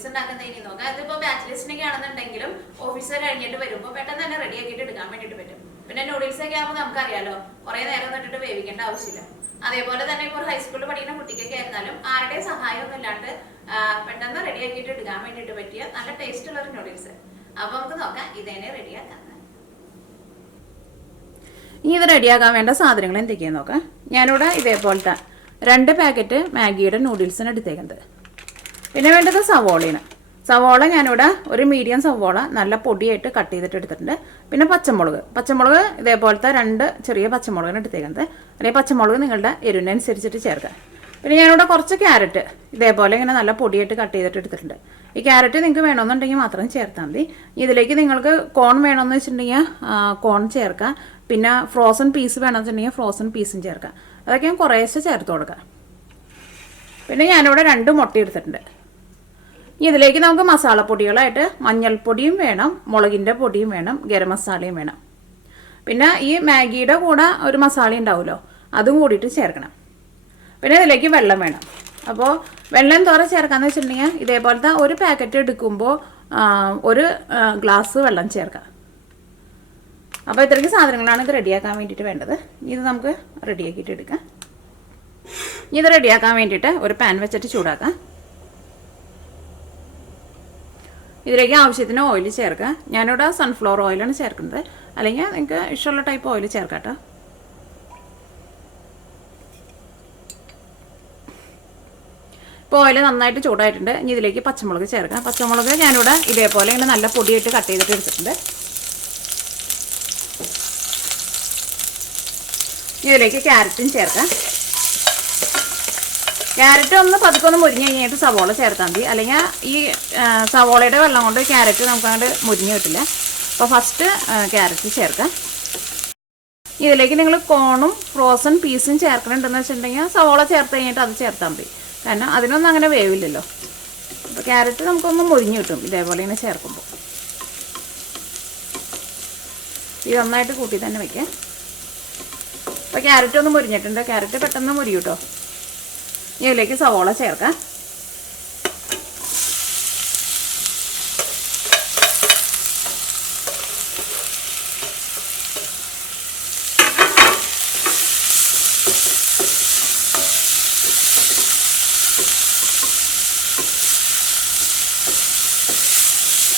Noodles ഉണ്ടാക്കുന്നത് ഇനി നോക്കാം. അതിപ്പോൾ ബാച്ചിലേഴ്സിനൊക്കെ ആണെന്നുണ്ടെങ്കിലും ഓഫീസ് കഴിഞ്ഞിട്ട് വരുമ്പോൾ പെട്ടെന്ന് തന്നെ റെഡി ആക്കിയിട്ട് എടുക്കാൻ വേണ്ടിയിട്ട് പറ്റും. പിന്നെ നൂഡിൽസ് ഒക്കെ ആകുമ്പോൾ നമുക്കറിയാലോ കുറേ നേരം നിന്നിട്ട് വേവിക്കേണ്ട ആവശ്യമില്ല. അതേപോലെ തന്നെ ഇപ്പോൾ ഹൈസ്കൂളിൽ പഠിക്കുന്ന കുട്ടിക്കൊക്കെ ആയിരുന്നാലും ആരുടെയും സഹായമൊന്നും ഇല്ലാണ്ട് പെട്ടെന്ന് റെഡി ആക്കിയിട്ട് എടുക്കാൻ വേണ്ടിയിട്ട് പറ്റിയ നല്ല ടേസ്റ്റ് ഉള്ള ഒരു നൂഡിൽസ്. അപ്പോൾ നമുക്ക് നോക്കാം ഇതേനെ റെഡിയാക്കാം. ഇനി ഇത് റെഡിയാക്കാൻ വേണ്ട സാധനങ്ങൾ എന്തൊക്കെയാണെന്ന് നോക്കാം. ഞാനിവിടെ ഇതേപോലത്തെ 2 പാക്കറ്റ് മാഗിയുടെ നൂഡിൽസിന് എടുത്തേക്കുന്നത്. പിന്നെ വേണ്ടത് സവോളയാണ്. സവോള ഞാനിവിടെ ഒരു മീഡിയം സവോള നല്ല പൊടിയായിട്ട് കട്ട് ചെയ്തിട്ട് എടുത്തിട്ടുണ്ട്. പിന്നെ പച്ചമുളക് ഇതേപോലത്തെ 2 ചെറിയ പച്ചമുളകിന് എടുത്തേക്കുന്നത്. അല്ലെങ്കിൽ പച്ചമുളക് നിങ്ങളുടെ എരിവിനനുസരിച്ചിട്ട് ചേർക്കുക. പിന്നെ ഞാനിവിടെ കുറച്ച് ക്യാരറ്റ് ഇതേപോലെ ഇങ്ങനെ നല്ല പൊടിയായിട്ട് കട്ട് ചെയ്തിട്ട് എടുത്തിട്ടുണ്ട്. ഈ ക്യാരറ്റ് നിങ്ങൾക്ക് വേണമെന്നുണ്ടെങ്കിൽ മാത്രം ചേർത്താൽ മതി. ഇതിലേക്ക് നിങ്ങൾക്ക് കോൺ വേണമെന്ന് വെച്ചിട്ടുണ്ടെങ്കിൽ കോൺ ചേർക്കാം. പിന്നെ ഫ്രോസൺ പീസ് വേണമെന്ന് വെച്ചിട്ടുണ്ടെങ്കിൽ ഫ്രോസൺ പീസും ചേർക്കാം. അതൊക്കെ ഞാൻ കുറേശ്ശെ ചേർത്ത് കൊടുക്കാം. പിന്നെ ഞാനിവിടെ 2 മുട്ട എടുത്തിട്ടുണ്ട്. ഇതിലേക്ക് നമുക്ക് മസാലപ്പൊടികളായിട്ട് മഞ്ഞൾപ്പൊടിയും വേണം, മുളകിൻ്റെ പൊടിയും വേണം, ഗരം മസാലയും വേണം. പിന്നെ ഈ മാഗിയുടെ കൂടെ ഒരു മസാല ഉണ്ടാവുമല്ലോ, അതും കൂടിയിട്ട് ചേർക്കണം. പിന്നെ ഇതിലേക്ക് വെള്ളം വേണം. അപ്പോൾ വെള്ളം എന്തോരം ചേർക്കാമെന്ന് വെച്ചിട്ടുണ്ടെങ്കിൽ ഇതേപോലത്തെ ഒരു പാക്കറ്റ് എടുക്കുമ്പോൾ 1 ഗ്ലാസ് വെള്ളം ചേർക്കാം. അപ്പോൾ ഇത്രയ്ക്ക് സാധനങ്ങളാണ് ഇത് റെഡിയാക്കാൻ വേണ്ടിയിട്ട് വേണ്ടത്. ഇത് നമുക്ക് റെഡിയാക്കിയിട്ട് എടുക്കാം. ഇത് റെഡിയാക്കാൻ വേണ്ടിയിട്ട് ഒരു പാൻ വെച്ചിട്ട് ചൂടാക്കാം. ഇതിലേക്ക് ആവശ്യത്തിന് ഓയിൽ ചേർക്കുക. ഞാനിവിടെ സൺഫ്ലവർ ഓയിലാണ് ചേർക്കുന്നത്. അല്ലെങ്കിൽ നിങ്ങൾക്ക് ഇഷ്ടമുള്ള ടൈപ്പ് ഓയിൽ ചേർക്കാം കേട്ടോ. ഇപ്പോൾ ഓയിൽ നന്നായിട്ട് ചൂടായിട്ടുണ്ട്. ഇനി ഇതിലേക്ക് പച്ചമുളക് ചേർക്കാം. പച്ചമുളക് ഞാനിവിടെ ഇതേപോലെ ഇങ്ങനെ നല്ല പൊടിയായിട്ട് കട്ട് ചെയ്തിട്ട് എടുത്തിട്ടുണ്ട്. ഇതിലേക്ക് ക്യാരറ്റും ചേർക്കാം. ക്യാരറ്റ് ഒന്ന് പതുക്കെ മുരിഞ്ഞ് കഴിഞ്ഞിട്ട് സവോള ചേർത്താൽ മതി. അല്ലെങ്കിൽ ഈ സവോളയുടെ വെള്ളം കൊണ്ട് ക്യാരറ്റ് നമുക്കങ്ങോട്ട് മുരിഞ്ഞ് കിട്ടില്ല. അപ്പോൾ ഫസ്റ്റ് ക്യാരറ്റ് ചേർക്കാം. ഇതിലേക്ക് നിങ്ങൾ കോണും ഫ്രോസൺ പീസും ചേർക്കണുണ്ടെന്ന് വെച്ചിട്ടുണ്ടെങ്കിൽ സവോള ചേർത്ത് കഴിഞ്ഞിട്ട് അത് ചേർത്താൽ മതി. കാരണം അതിനൊന്നും അങ്ങനെ വേവില്ലല്ലോ. അപ്പോൾ ക്യാരറ്റ് നമുക്കൊന്ന് മുരിഞ്ഞ് കിട്ടും ഇതേപോലെ ഇങ്ങനെ ചേർക്കുമ്പോൾ. ഇത് നന്നായിട്ട് കൂട്ടി തന്നെ വയ്ക്കാം. അപ്പോൾ ക്യാരറ്റ് ഒന്ന് മുരിഞ്ഞിട്ടുണ്ട്. ക്യാരറ്റ് പെട്ടെന്ന് മുരിയും കേട്ടോ. ഇതിലേക്ക് സവോള ചേർക്കാം.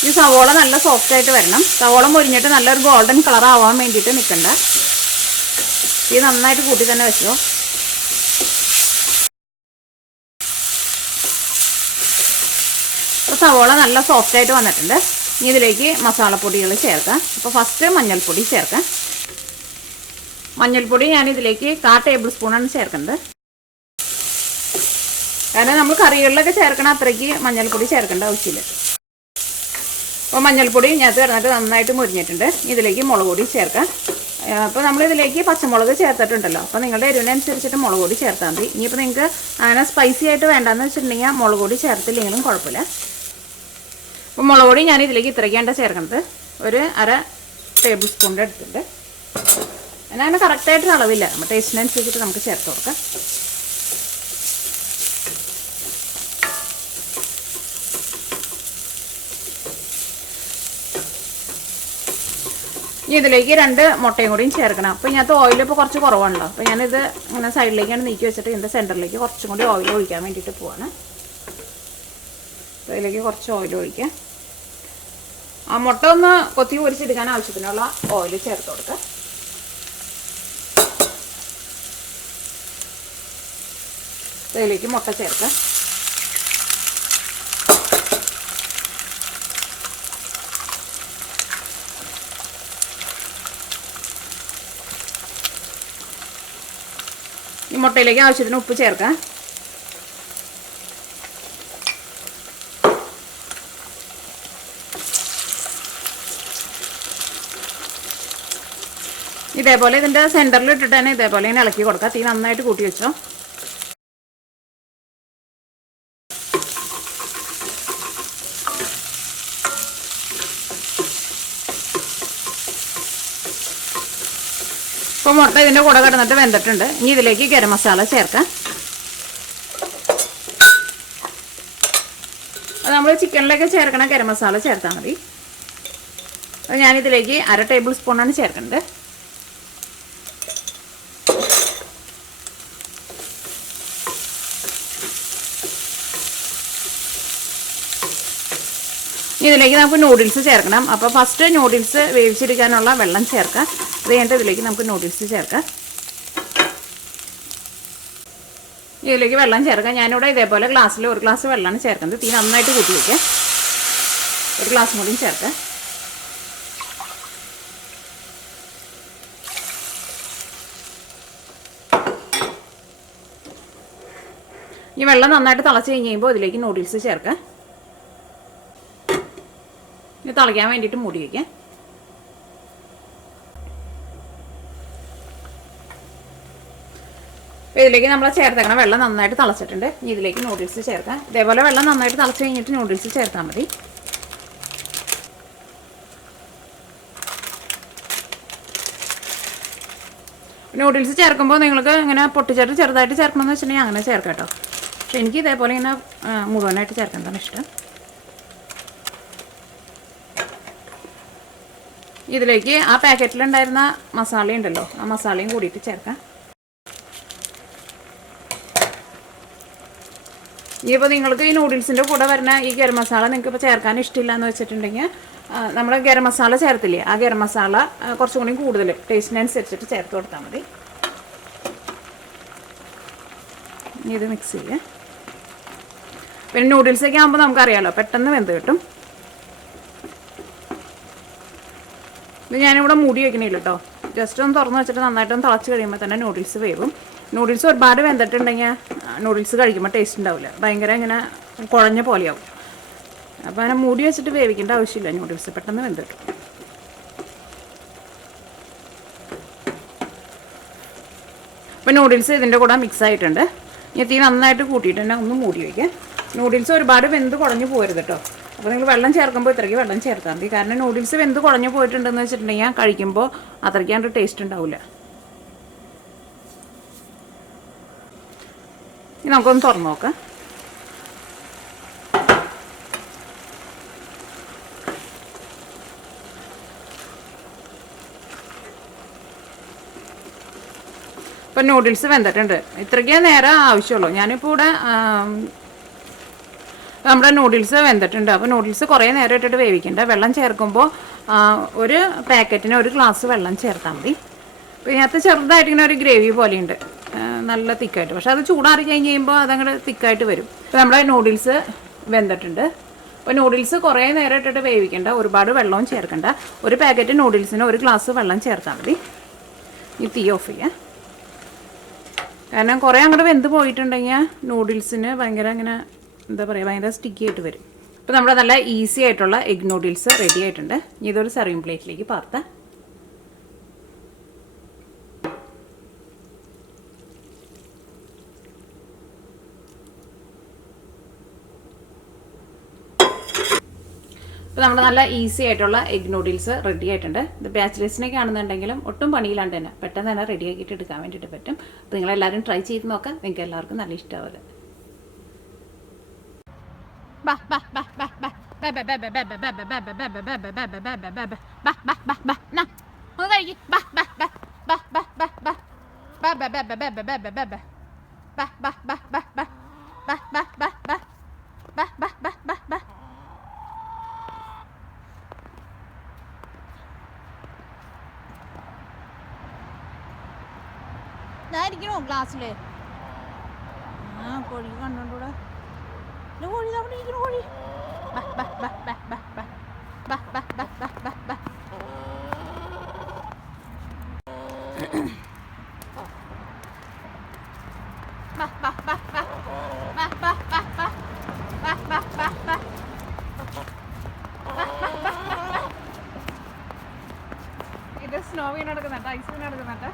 ഈ സവോള നല്ല സോഫ്റ്റായിട്ട് വരണം. സവോള മുരിഞ്ഞിട്ട് നല്ലൊരു ഗോൾഡൻ കളർ ആവാൻ വേണ്ടിയിട്ട് നിൽക്കണ്ട. ഇത് നന്നായിട്ട് കൂട്ടി തന്നെ വെച്ചോ. അപ്പോൾ സവോള നല്ല സോഫ്റ്റായിട്ട് വന്നിട്ടുണ്ട്. ഇനി ഇതിലേക്ക് മസാലപ്പൊടികൾ ചേർക്കാം. അപ്പോൾ ഫസ്റ്റ് മഞ്ഞൾപ്പൊടി ചേർക്കാം. മഞ്ഞൾപ്പൊടി ഞാൻ ഇതിലേക്ക് 1/4 ടേബിൾ സ്പൂണാണ് ചേർക്കുന്നത്. കാരണം നമ്മൾ കറികളിലൊക്കെ ചേർക്കണ അത്രയ്ക്ക് മഞ്ഞൾപ്പൊടി ചേർക്കേണ്ട ആവശ്യമില്ല. അപ്പോൾ മഞ്ഞൾപ്പൊടി ഇതിനകത്ത് കിടന്നിട്ട് നന്നായിട്ട് മുരിഞ്ഞിട്ടുണ്ട്. ഇതിലേക്ക് മുളക് പൊടി ചേർക്കാം. അപ്പോൾ നമ്മളിതിലേക്ക് പച്ചമുളക് ചേർത്തിട്ടുണ്ടല്ലോ. അപ്പോൾ നിങ്ങളുടെ എരിവിനനുസരിച്ചിട്ട് മുളക് പൊടി ചേർത്താൽ മതി. ഇനിയിപ്പോൾ നിങ്ങൾക്ക് അങ്ങനെ സ്പൈസി ആയിട്ട് വേണ്ടെന്ന് വെച്ചിട്ടുണ്ടെങ്കിൽ മുളക് പൊടി ചേർത്തില്ലെങ്കിലും കുഴപ്പമില്ല. അപ്പോൾ മുളക് പൊടി ഞാൻ ഇതിലേക്ക് ഇത്രയ്ക്കാണ്ട ചേർക്കുന്നത്. ഒരു 1/2 ടേബിൾ സ്പൂണിൻ്റെ എടുത്തിട്ടുണ്ട്. അങ്ങനെ കറക്റ്റായിട്ടൊരു അളവില്ല. നമ്മൾ ടേസ്റ്റിനനുസരിച്ചിട്ട് നമുക്ക് ചേർത്ത് കൊടുക്കാം. ഇനി ഇതിലേക്ക് 2 മുട്ടയും കൂടിയും ചേർക്കണം. അപ്പോൾ ഇതിനകത്ത് ഓയിൽ ഇപ്പോൾ കുറച്ച് കുറവാണല്ലോ. അപ്പോൾ ഞാനിത് ഇങ്ങനെ സൈഡിലേക്കാണ് നീക്കി വെച്ചിട്ട് ഇതിൻ്റെ സെൻറ്ററിലേക്ക് കുറച്ചും കൂടി ഓയിൽ ഒഴിക്കാൻ വേണ്ടിയിട്ട് പോവാണ്. അപ്പോൾ ഇതിലേക്ക് കുറച്ച് ഓയിൽ ഒഴിക്കാം. ആ മുട്ട ഒന്ന് കൊത്തി പൊരിച്ചെടുക്കാൻ ആവശ്യത്തിനുള്ള ഓയിൽ ചേർത്ത് കൊടുക്കുക. ഇതിലേക്ക് മുട്ട ചേർക്കാം. ഈ മുട്ടയിലേക്ക് ആവശ്യത്തിന് ഉപ്പ് ചേർക്കാം. ഇതേപോലെ ഇതിൻ്റെ സെൻറ്ററിൽ ഇട്ടിട്ട് തന്നെ ഇതേപോലെ ഇങ്ങനെ ഇളക്കി കൊടുക്കാം. തീ നന്നായിട്ട് കൂട്ടി വെച്ചോ. ഇപ്പോൾ മുട്ട ഇതിൻ്റെ കൂടെ കിടന്നിട്ട് വെന്തിട്ടുണ്ട്. ഇനി ഇതിലേക്ക് ഗരം മസാല ചേർക്കാം. അപ്പോൾ നമ്മൾ ചിക്കനിലേക്ക് ചേർക്കണ ഗരം മസാല ചേർത്താൽ മതി. അപ്പോൾ ഞാനിതിലേക്ക് 1/2 ടേബിൾ സ്പൂണാണ് ചേർക്കുന്നത്. ഇതിലേക്ക് നമുക്ക് നൂഡിൽസ് ചേർക്കണം. അപ്പോൾ ഫസ്റ്റ് നൂഡിൽസ് വേവിച്ചെടുക്കാനുള്ള വെള്ളം ചേർക്കാം. അത് കഴിഞ്ഞിട്ട് ഇതിലേക്ക് നമുക്ക് നൂഡിൽസ് ചേർക്കാം. ഇതിലേക്ക് വെള്ളം ചേർക്കാം. ഞാനിവിടെ ഇതേപോലെ ഗ്ലാസ്സിൽ 1 ഗ്ലാസ് വെള്ളമാണ് ചേർക്കുന്നത്. തീ നന്നായിട്ട് കൂട്ടി വയ്ക്കാം. 1 ഗ്ലാസ് കൂടിയും ചേർക്കാം. ഈ വെള്ളം നന്നായിട്ട് തിളച്ച് കഴിയുമ്പോൾ ഇതിലേക്ക് നൂഡിൽസ് ചേർക്കാം. ഇത് തിളയ്ക്കാൻ വേണ്ടിയിട്ട് മൂടി വയ്ക്കാം. അപ്പോൾ ഇതിലേക്ക് നമ്മൾ ചേർത്തേക്കണം. വെള്ളം നന്നായിട്ട് തിളച്ചിട്ടുണ്ട്. ഇനി ഇതിലേക്ക് നൂഡിൽസ് ചേർക്കാം. ഇതേപോലെ വെള്ളം നന്നായിട്ട് തിളച്ച് കഴിഞ്ഞിട്ട് നൂഡിൽസ് ചേർത്താൽ മതി. നൂഡിൽസ് ചേർക്കുമ്പോൾ നിങ്ങൾക്ക് ഇങ്ങനെ പൊട്ടിച്ചിട്ട് ചെറുതായിട്ട് ചേർക്കണമെന്ന് വെച്ചിട്ടുണ്ടെങ്കിൽ അങ്ങനെ ചേർക്കാം കേട്ടോ. പക്ഷെ എനിക്ക് ഇതേപോലെ ഇങ്ങനെ മുഴുവനായിട്ട് ചേർക്കുന്നതാണ് ഇഷ്ടം. ഇതിലേക്ക് ആ പാക്കറ്റിലുണ്ടായിരുന്ന മസാല ഉണ്ടല്ലോ, ആ മസാലയും കൂടിയിട്ട് ചേർക്കാം. ഇനിയിപ്പോൾ നിങ്ങൾക്ക് ഈ നൂഡിൽസിൻ്റെ കൂടെ വരുന്ന ഈ ഗരം മസാല നിങ്ങൾക്ക് ഇപ്പോൾ ചേർക്കാൻ ഇഷ്ടമില്ല എന്ന് വെച്ചിട്ടുണ്ടെങ്കിൽ നമ്മൾ ഗരം മസാല ചേർത്തില്ലേ, ആ ഗരം മസാല കുറച്ചും കൂടി കൂടുതൽ ടേസ്റ്റിനനുസരിച്ചിട്ട് ചേർത്ത് കൊടുത്താൽ മതി. ഇനി ഇത് മിക്സ് ചെയ്യുക. പിന്നെ നൂഡിൽസൊക്കെ ആകുമ്പോൾ നമുക്കറിയാമല്ലോ പെട്ടെന്ന് വെന്ത് കിട്ടും. ഇത് ഞാനിവിടെ മൂടി വയ്ക്കണില്ല കേട്ടോ. ജസ്റ്റ് ഒന്ന് തുറന്ന് വെച്ചിട്ട് നന്നായിട്ടൊന്ന് തിളച്ച് കഴിയുമ്പോൾ തന്നെ നൂഡിൽസ് വേവും. നൂഡിൽസ് ഒരുപാട് വെന്തിട്ടുണ്ടെങ്കിൽ നൂഡിൽസ് കഴിക്കുമ്പോൾ ടേസ്റ്റ് ഉണ്ടാവില്ല, ഭയങ്കര ഇങ്ങനെ കുഴഞ്ഞ പോലെയാവും. അപ്പോൾ അങ്ങനെ മൂടി വെച്ചിട്ട് വേവിക്കേണ്ട ആവശ്യമില്ല. നൂഡിൽസ് പെട്ടെന്ന് വെന്ത് കിട്ടും. അപ്പോൾ നൂഡിൽസ് ഇതിൻ്റെ കൂടെ മിക്സ് ആയിട്ടുണ്ട്. ഇനി തീ നന്നായിട്ട് കൂട്ടിയിട്ട് തന്നെ ഒന്ന് മൂടി വയ്ക്കാം. നൂഡിൽസ് ഒരുപാട് വെന്ത് കുഴഞ്ഞു പോരുത് കേട്ടോ. അപ്പോൾ നിങ്ങൾ വെള്ളം ചേർക്കുമ്പോൾ ഇത്രയ്ക്ക് വെള്ളം ചേർത്താൽ മതി. കാരണം നൂഡിൽസ് വെന്ത് കുഴഞ്ഞു പോയിട്ടുണ്ടെന്ന് വെച്ചിട്ടുണ്ടെങ്കിൽ കഴിക്കുമ്പോൾ അത്രയ്ക്കാണ്ട് ടേസ്റ്റ് ഉണ്ടാവില്ല. ഇനി നമുക്കൊന്ന് തുറന്ന് നോക്കാം. ഇപ്പം നൂഡിൽസ് വെന്തിട്ടുണ്ട്. ഇത്രയ്ക്കേ നേരം ആവശ്യമുള്ളൂ. ഞാനിപ്പോൾ ഇവിടെ നമ്മുടെ നൂഡിൽസ് വെന്തിട്ടുണ്ട്. അപ്പോൾ നൂഡിൽസ് കുറേ നേരം ഇട്ടിട്ട് വേവിക്കണ്ട. വെള്ളം ചേർക്കുമ്പോൾ ഒരു പാക്കറ്റിന് 1 ഗ്ലാസ് വെള്ളം ചേർത്താൽ മതി. അപ്പോൾ ഇതിനകത്ത് ചെറുതായിട്ട് ഇങ്ങനെ ഒരു ഗ്രേവി പോലെയുണ്ട്, നല്ല തിക്കായിട്ട്. പക്ഷെ അത് ചൂടാറി കഴിഞ്ഞ് കഴിയുമ്പോൾ അതങ്ങോട്ട് തിക്കായിട്ട് വരും. ഇപ്പോൾ നമ്മുടെ നൂഡിൽസ് വെന്തിട്ടുണ്ട്. അപ്പോൾ നൂഡിൽസ് കുറേ നേരം ഇട്ടിട്ട് വേവിക്കണ്ട, ഒരുപാട് വെള്ളവും ചേർക്കണ്ട. ഒരു പാക്കറ്റ് നൂഡിൽസിന് 1 ഗ്ലാസ് വെള്ളം ചേർത്താൽ മതി. ഈ തീ ഓഫ് ചെയ്യാം. കാരണം കുറേ അങ്ങോട്ട് വെന്ത് പോയിട്ടുണ്ടെങ്കിൽ നൂഡിൽസിന് ഭയങ്കര ഇങ്ങനെ എന്താ പറയുക, ഭയങ്കര സ്റ്റിക്കി ആയിട്ട് വരും. അപ്പോൾ നമ്മുടെ നല്ല ഈസി ആയിട്ടുള്ള എഗ് നൂഡിൽസ് റെഡി ആയിട്ടുണ്ട്. ഇനി ഇതൊരു സർവിങ് പ്ലേറ്റിലേക്ക് പാർത്താം. അപ്പോൾ നമ്മുടെ നല്ല ഈസി ആയിട്ടുള്ള എഗ് നൂഡിൽസ് റെഡി ആയിട്ടുണ്ട്. ഇത് ബാച്ചിലേഴ്സിനൊക്കെ ആണെന്നുണ്ടെങ്കിലും ഒട്ടും പണിയില്ലാണ്ട് തന്നെ പെട്ടെന്ന് തന്നെ റെഡി ആക്കിയിട്ട് എടുക്കാൻ വേണ്ടിയിട്ട് പറ്റും. അപ്പോൾ നിങ്ങളെല്ലാവരും ട്രൈ ചെയ്ത് നോക്കാം. നിങ്ങൾക്ക് എല്ലാവർക്കും നല്ല ഇഷ്ടമാവില്ല. ഇതായിരിക്കണോ ഗ്ലാസ്സിൽ? ആ കോഴി കണ്ടോണ്ടൂടെ, കോഴി അവിടെ ഇരിക്കണ കോഴി. ഇത് സ്നോ വീണ് നടക്കുന്നുണ്ട്, ഐസ് വീണ് നടക്കുന്നുണ്ട്.